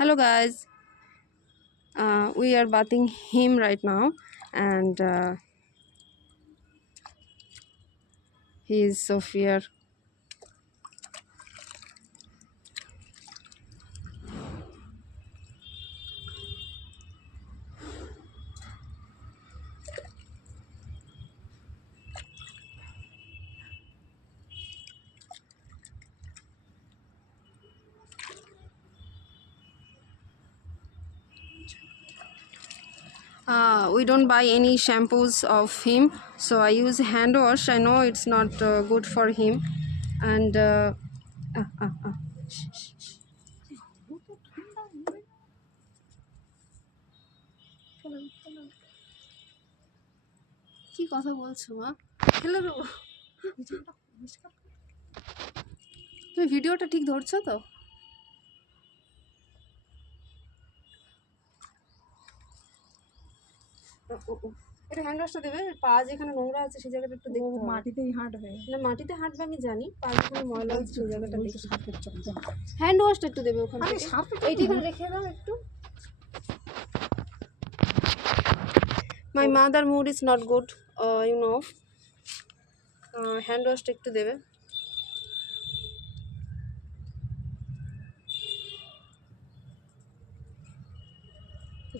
Hello guys, we are bathing him right now, and he is so fair. We don't buy any shampoos of him, so I use hand wash. I know it's not good for him, and shh, shh, shh. কি কথা বলছো মা? ফেলে দেবো? তুমি ভিডিওটা ঠিক ধরছো তো? এটা হ্যান্ড ওয়াশটা দেবে, পা যেখানে নোংরা আছে সেই জায়গাটা একটু দেখতে হবে। মাটিতেই হাঁটবে না, মাটিতে হাঁটবে আমি জানি, পা যেখানে ময়লা আছে সেই জায়গাটা দেখতে। হ্যান্ড ওয়াশটা একটু দেবে ওখানে থেকে। এইটা এখানে রেখে দাও একটু। My mother mood is not good, you know. Hand ওয়াশটা একটু দেবে।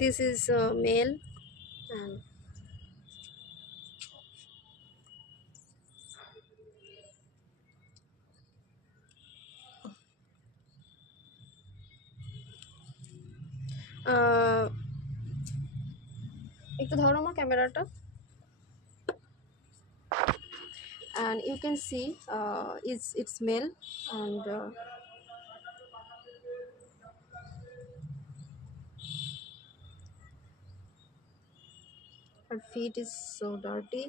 This is male and একটু ধরো মা ক্যামেরাটা, and you can see it's male, and her feet is so dirty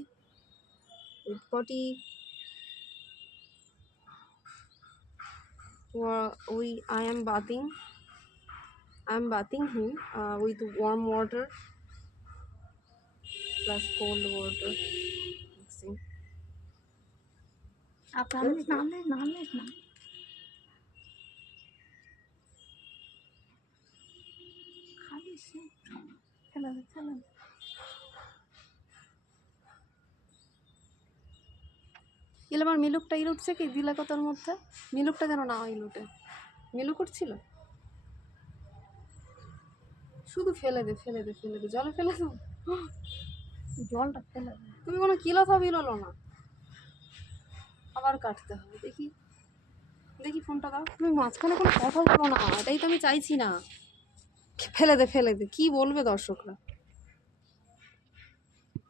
with potty. I am bathing him with warm water plus cold water mixing. নামলিস না খালিস খেলা খেলা এলে আমার মিলুকটা উঠছে কি দিলা কতর মধ্যে? মিলুকটা যেন না ইলুটে। মিলুক উঠছিল, শুধু ফেলে দে ফেলে দে ফেলে দে, জলে ফেলে দাও। জলটা ফেলে তুমি কোনো কিলোথা বিলোলো না, আবার কাটতে হবে। দেখি দেখি ফোনটা দাও। তুমি মাঝখানে কোনো কথা বলো না, এটাই তো আমি চাইছি না। ফেলে দে ফেলে দে, কি বলবে দর্শকরা?